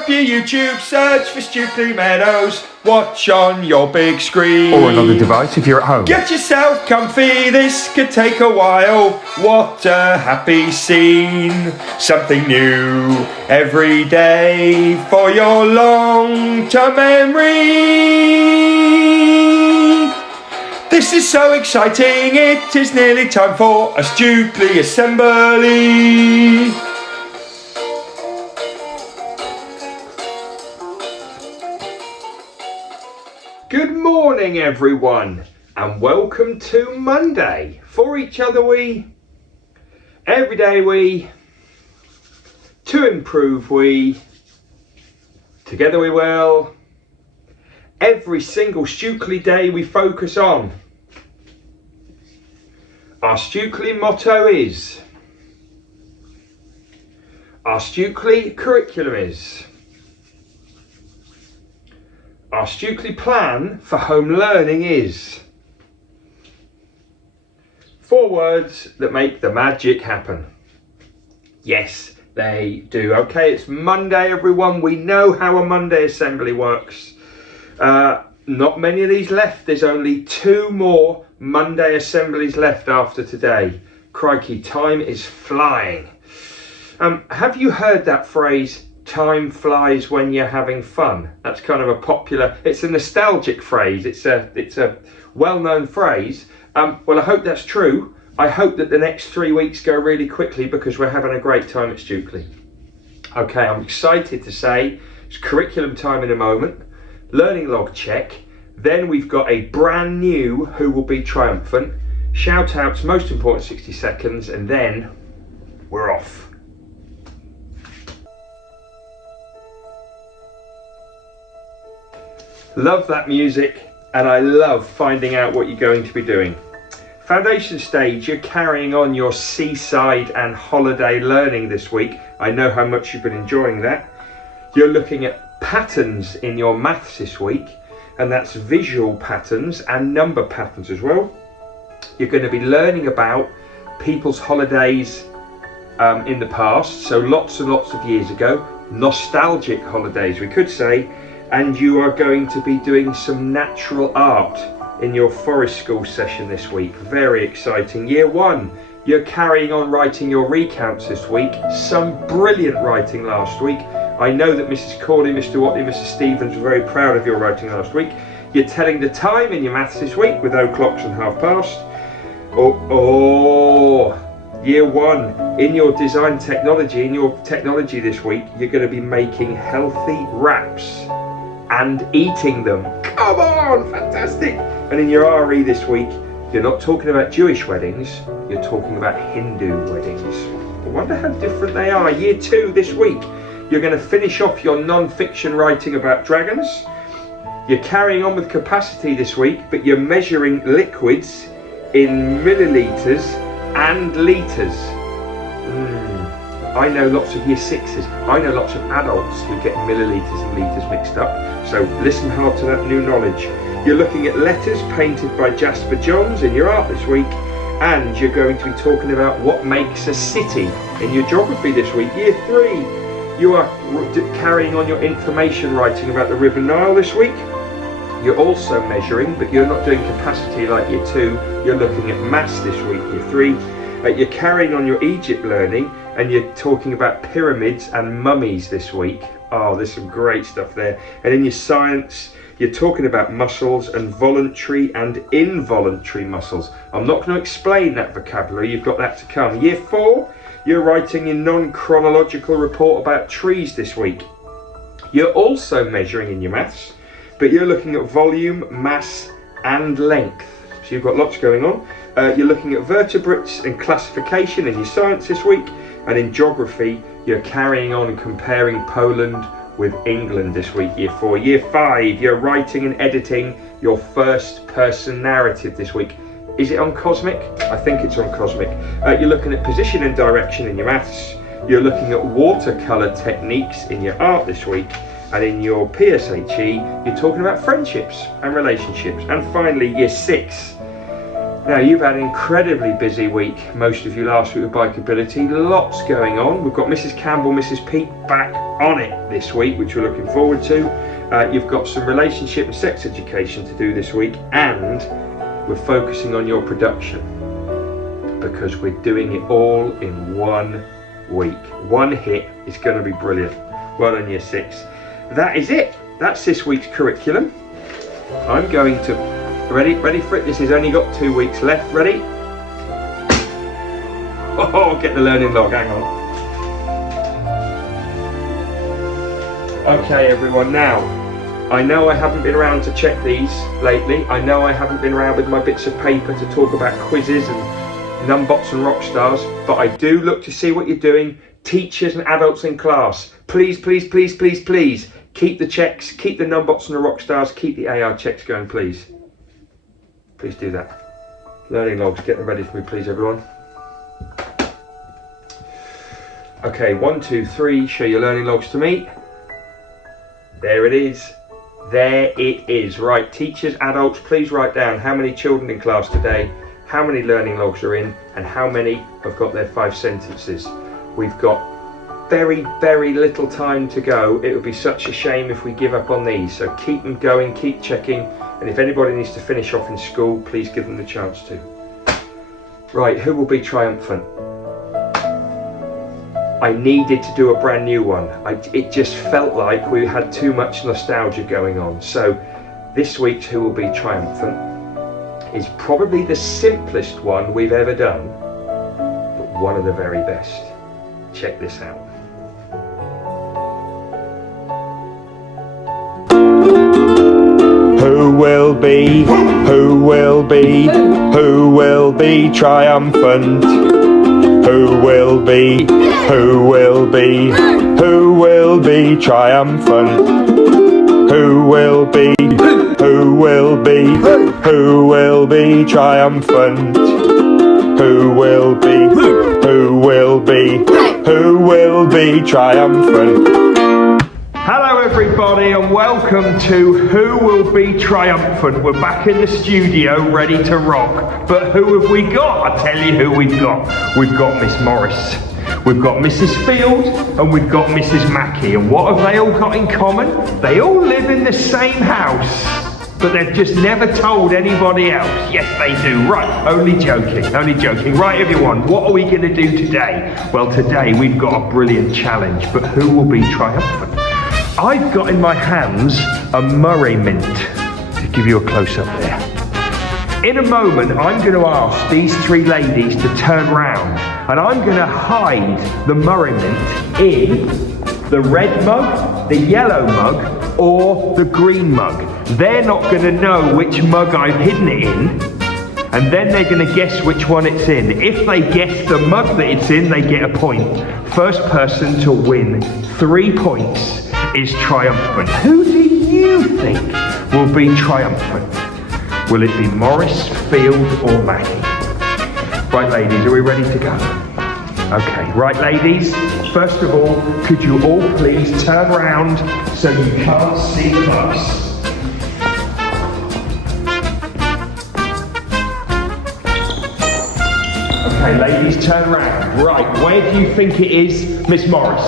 up your YouTube, search for Stukeley Meadows, watch on your big screen. Or another device if you're at home. Get yourself comfy, this could take a while. What a happy scene. Something new every day for your long-term memory. This is so exciting, it is nearly time for a Stukeley assembly. Good morning everyone, and welcome to Monday. For each other we, every day we, to improve we, together we will. Every single Stukeley day we focus on. Our Stukeley motto is, our Stukeley curriculum is, our Stukeley plan for home learning is. 4 words that make the magic happen. Yes, they do. Okay, it's Monday everyone. We know how a Monday assembly works. Not many of these left. There's only 2 more Monday assemblies left after today. Crikey, time is flying. Have you heard that phrase, time flies when you're having fun? That's kind of a popular, it's a nostalgic phrase. It's a well-known phrase. Well, I hope that's true. I hope that the next 3 weeks go really quickly because we're having a great time at Stukeley. Okay, I'm excited to say it's curriculum time in a moment. Learning log check, then we've got a brand new Who Will Be Triumphant, Shoutouts, most important 60 seconds, and then we're off. Love that music, and I love finding out what you're going to be doing. Foundation stage, you're carrying on your seaside and holiday learning this week. I know how much you've been enjoying that. You're looking at patterns in your maths this week, and that's visual patterns and number patterns as well. You're going to be learning about people's holidays in the past, so lots and lots of years ago, nostalgic holidays we could say, and you are going to be doing some natural art in your forest school session this week. Very exciting. Year 1, you're carrying on writing your recounts this week. Some brilliant writing last week. I know that Mrs. Corley, Mr. Watley, Mrs. Stevens were very proud of your writing last week. You're telling the time in your maths this week with o'clocks and half past. Year 1, in your design technology, in your technology this week, you're going to be making healthy wraps and eating them. Come on, fantastic. And in your RE this week, you're not talking about Jewish weddings, you're talking about Hindu weddings. I wonder how different they are. Year 2 this week, you're going to finish off your non-fiction writing about dragons. You're carrying on with capacity this week, but you're measuring liquids in millilitres and litres. I know lots of year 6s. I know lots of adults who get millilitres and litres mixed up. So listen hard to that new knowledge. You're looking at letters painted by Jasper Johns in your art this week. And you're going to be talking about what makes a city in your geography this week. Year 3. You are carrying on your information writing about the River Nile this week. You're also measuring, but you're not doing capacity like year 2. You're looking at maths this week, year 3. You're carrying on your Egypt learning, and you're talking about pyramids and mummies this week. Oh, there's some great stuff there. And in your science, you're talking about muscles and voluntary and involuntary muscles. I'm not going to explain that vocabulary, you've got that to come. Year 4. You're writing a non-chronological report about trees this week. You're also measuring in your maths, but you're looking at volume, mass and length. So you've got lots going on. You're looking at vertebrates and classification in your science this week, and in geography you're carrying on and comparing Poland with England this week, year 4. Year 5, you're writing and editing your first person narrative this week. Is it on Cosmic? I think it's on Cosmic. You're looking at position and direction in your maths. You're looking at watercolour techniques in your art this week. And in your PSHE, you're talking about friendships and relationships. And finally, year 6. Now, you've had an incredibly busy week, most of you last week with Bikeability, lots going on. We've got Mrs. Campbell, Mrs. Pete back on it this week, which we're looking forward to. You've got some relationship and sex education to do this week, and we're focusing on your production because we're doing it all in 1 week. One hit is going to be brilliant. Well done, Year 6. That is it. That's this week's curriculum. I'm going to... Ready for it? This has only got 2 weeks left. Ready? Oh, get the learning log, hang on. Okay, everyone, now, I know I haven't been around to check these lately. I know I haven't been around with my bits of paper to talk about quizzes and numbots and rock stars, but I do look to see what you're doing. Teachers and adults in class, please, please, please, please, please, keep the checks, keep the numbots and the rock stars, keep the AR checks going, please. Please do that. Learning logs, get them ready for me, please, everyone. Okay, 1, 2, 3, show your learning logs to me. There it is. There it is. Right, teachers, adults, please write down how many children in class today, how many learning logs are in, and how many have got their 5 sentences. We've got very, very little time to go. It would be such a shame if we give up on these. So keep them going, keep checking. And if anybody needs to finish off in school, please give them the chance to. Right, who will be triumphant? I needed to do a brand new one. It just felt like we had too much nostalgia going on. So this week's Who Will Be Triumphant is probably the simplest one we've ever done, but one of the very best. Check this out. Who will be triumphant? Who will be triumphant? Who will be triumphant? Who will be triumphant? Hello everybody and welcome to Who Will Be Triumphant. We're back in the studio ready to rock. But who have we got? I'll tell you who we've got. We've got Miss Morris, we've got Mrs. Field, and we've got Mrs. Mackey. And what have they all got in common? They all live in the same house, but they've just never told anybody else. Yes, they do. Right, only joking. Right, everyone, what are we going to do today? Well, today we've got a brilliant challenge, but who will be triumphant? I've got in my hands a Murray mint, to give you a close-up there. In a moment, I'm going to ask these 3 ladies to turn round, and I'm going to hide the Murray mint in the red mug, the yellow mug, or the green mug. They're not going to know which mug I've hidden it in, and then they're going to guess which one it's in. If they guess the mug that it's in, they get a point. First person to win 3 points is triumphant. Who do you think will be triumphant? Will it be Morris, Field, or Mackey? Right, ladies, are we ready to go? Okay, right, ladies, first of all, could you all please turn around so you can't see the mugs? Okay, ladies, turn around. Right, where do you think it is, Miss Morris?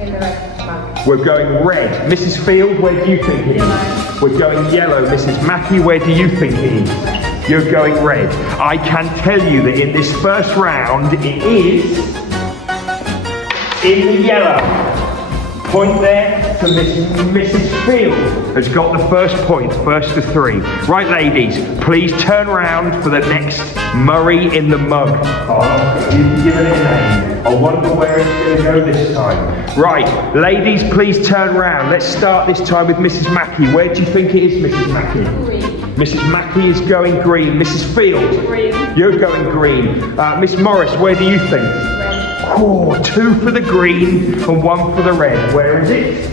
In the red mug. We're going red. Mrs. Field, where do you think it is? We're going yellow. Mrs. Mackey, where do you think it is? You're going red. I can tell you that in this first round, it is in the yellow. Point there to Mrs. Field has got the first point, first of 3. Right, ladies, please turn around for the next Murray in the mug. Oh, you've given it a name. I wonder where it's going to go this time. Right, ladies, please turn around. Let's start this time with Mrs. Mackey. Where do you think it is, Mrs. Mackey? Green. Mrs. Mackey is going green. Mrs. Field? Green. You're going green. Miss Morris, where do you think? Red. Oh, 2 for the green and 1 for the red. Where is it?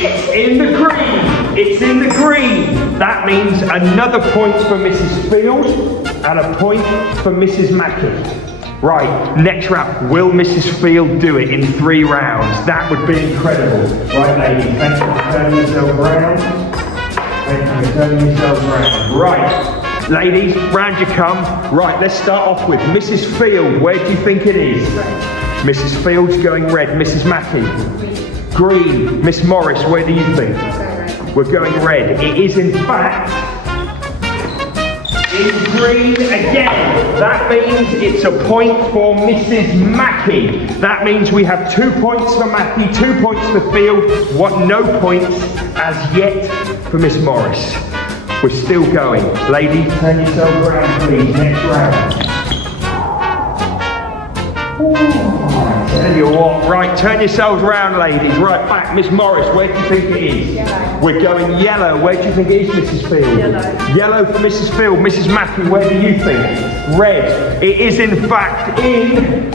It's in the green. It's in the green. That means another point for Mrs. Field and a point for Mrs. Mackey. Right, next round. Will Mrs. Field do it in 3 rounds? That would be incredible. Right, ladies, thank you for turning yourselves round. Thank you for turning yourselves round. Right, Ladies, round you come. Right, let's start off with Mrs. Field. Where do you think it is? Mrs. Field's going red. Mrs. Mackey? Green. Miss Morris, where do you think? We're going red. It is in fact in green again. That means it's a point for Mrs. Mackey. That means we have 2 points for Mackey, 2 points for Field, no points as yet for Miss Morris. We're still going. Ladies, turn yourselves around, please. Next round. Tell you what, right, turn yourselves around, ladies. Right back, Miss Morris, where do you think it is? Yellow. We're going yellow. Where do you think it is, Mrs. Field? Yellow. Yellow for Mrs. Field. Mrs. Mackey, where do you think? Red. It is in fact in...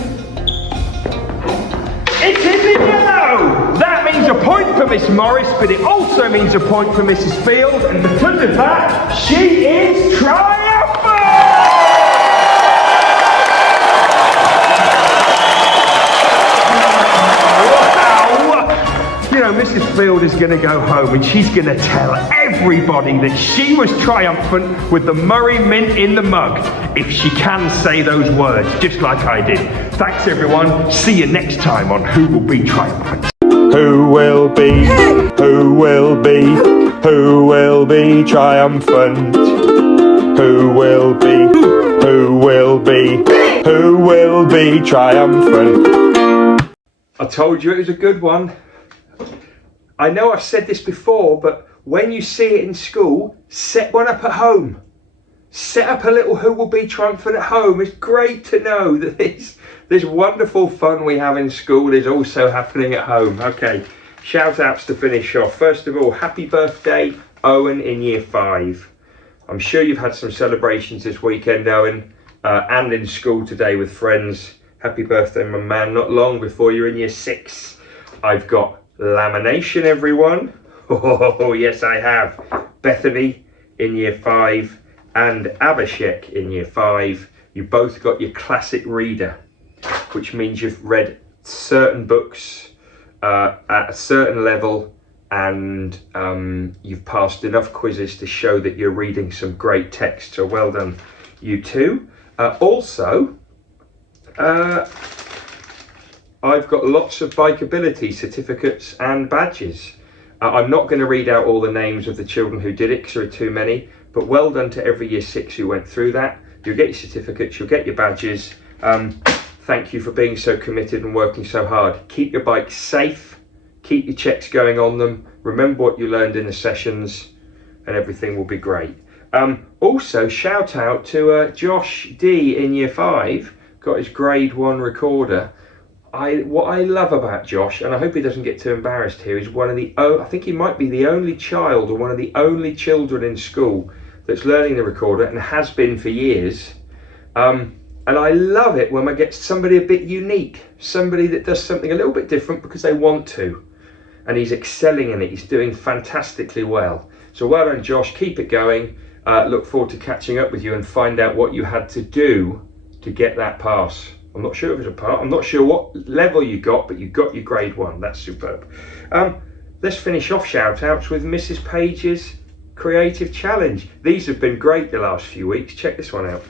It's in the yellow! That means a point for Miss Morris, but it also means a point for Mrs. Field, and because of that, she is triumphant! You know, Mrs. Field is going to go home and she's going to tell everybody that she was triumphant with the Murray Mint in the mug, if she can say those words, just like I did. Thanks everyone, see you next time on Who Will Be Triumphant. Who will be triumphant? Who will be triumphant? I told you it was a good one. I know I've said this before, but when you see it in school, set one up at home. Set up a little Who Will Be Triumphant at home. It's great to know that this wonderful fun we have in school is also happening at home. Okay, shout outs to finish off. First of all, happy birthday, Owen in year 5. I'm sure you've had some celebrations this weekend, Owen, and in school today with friends. Happy birthday, my man, not long before you're in year 6. I've got lamination, everyone. Oh, yes, I have. Bethany in year 5 and Abhishek in year 5. You both got your classic reader, which means you've read certain books at a certain level, and you've passed enough quizzes to show that you're reading some great text. So well done, you two. Also, I've got lots of bikeability certificates and badges. I'm not going to read out all the names of the children who did it because there are too many, but well done to every year 6 who went through that. You'll get your certificates, you'll get your badges. Thank you for being so committed and working so hard. Keep your bikes safe, keep your checks going on them, remember what you learned in the sessions, and everything will be great. Also, shout out to Josh D in year 5, got his grade 1 recorder. What I love about Josh, and I hope he doesn't get too embarrassed here, is I think he might be the only child or one of the only children in school that's learning the recorder and has been for years. And I love it when I get somebody a bit unique, somebody that does something a little bit different because they want to. And he's excelling in it, he's doing fantastically well. So well done, Josh, keep it going. Look forward to catching up with you and find out what you had to do to get that pass. I'm not sure if it was a part, I'm not sure what level you got, but you got your grade 1, that's superb. Let's finish off shout outs with Mrs. Page's Creative Challenge. These have been great the last few weeks, check this one out.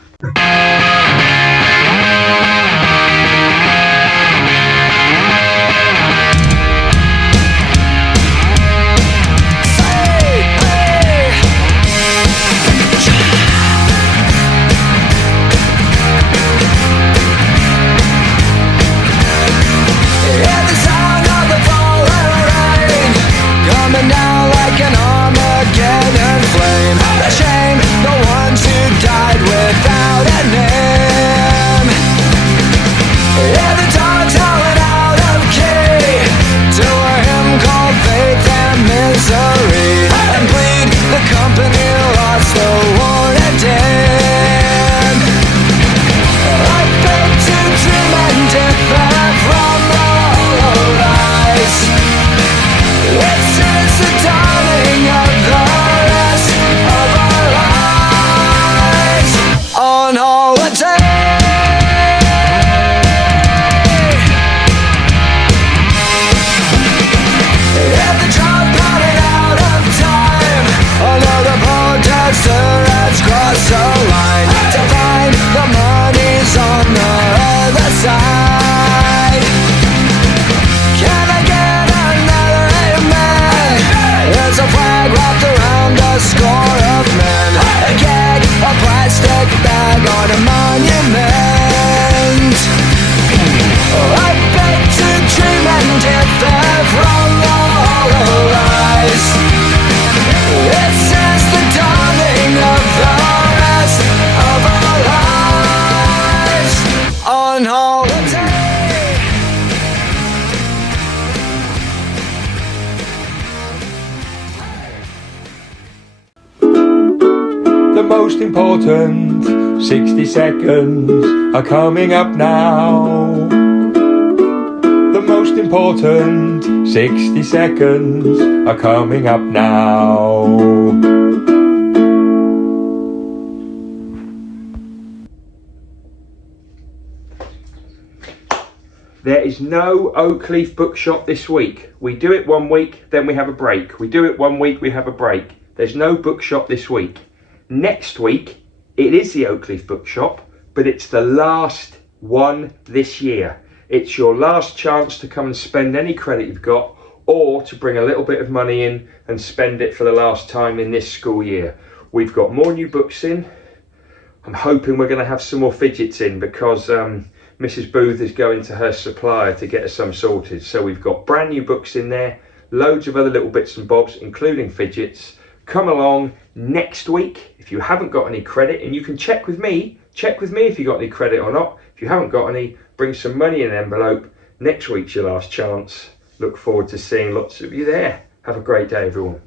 The most important 60 seconds are coming up now. The most important 60 seconds are coming up now. There is no Oakleaf Bookshop this week. We do it one week, then we have a break. We do it one week, we have a break. There's no bookshop this week. Next week, it is the Oakleaf Bookshop, but it's the last one this year. It's your last chance to come and spend any credit you've got, or to bring a little bit of money in and spend it for the last time in this school year. We've got more new books in. I'm hoping we're going to have some more fidgets in because Mrs. Booth is going to her supplier to get us some sorted. So we've got brand new books in there, loads of other little bits and bobs, including fidgets. Come along next week if you haven't got any credit, and you can check with me if you got any credit or not. If you haven't got any, bring some money in an envelope. Next week's your last chance. Look forward to seeing lots of you there. Have a great day, everyone.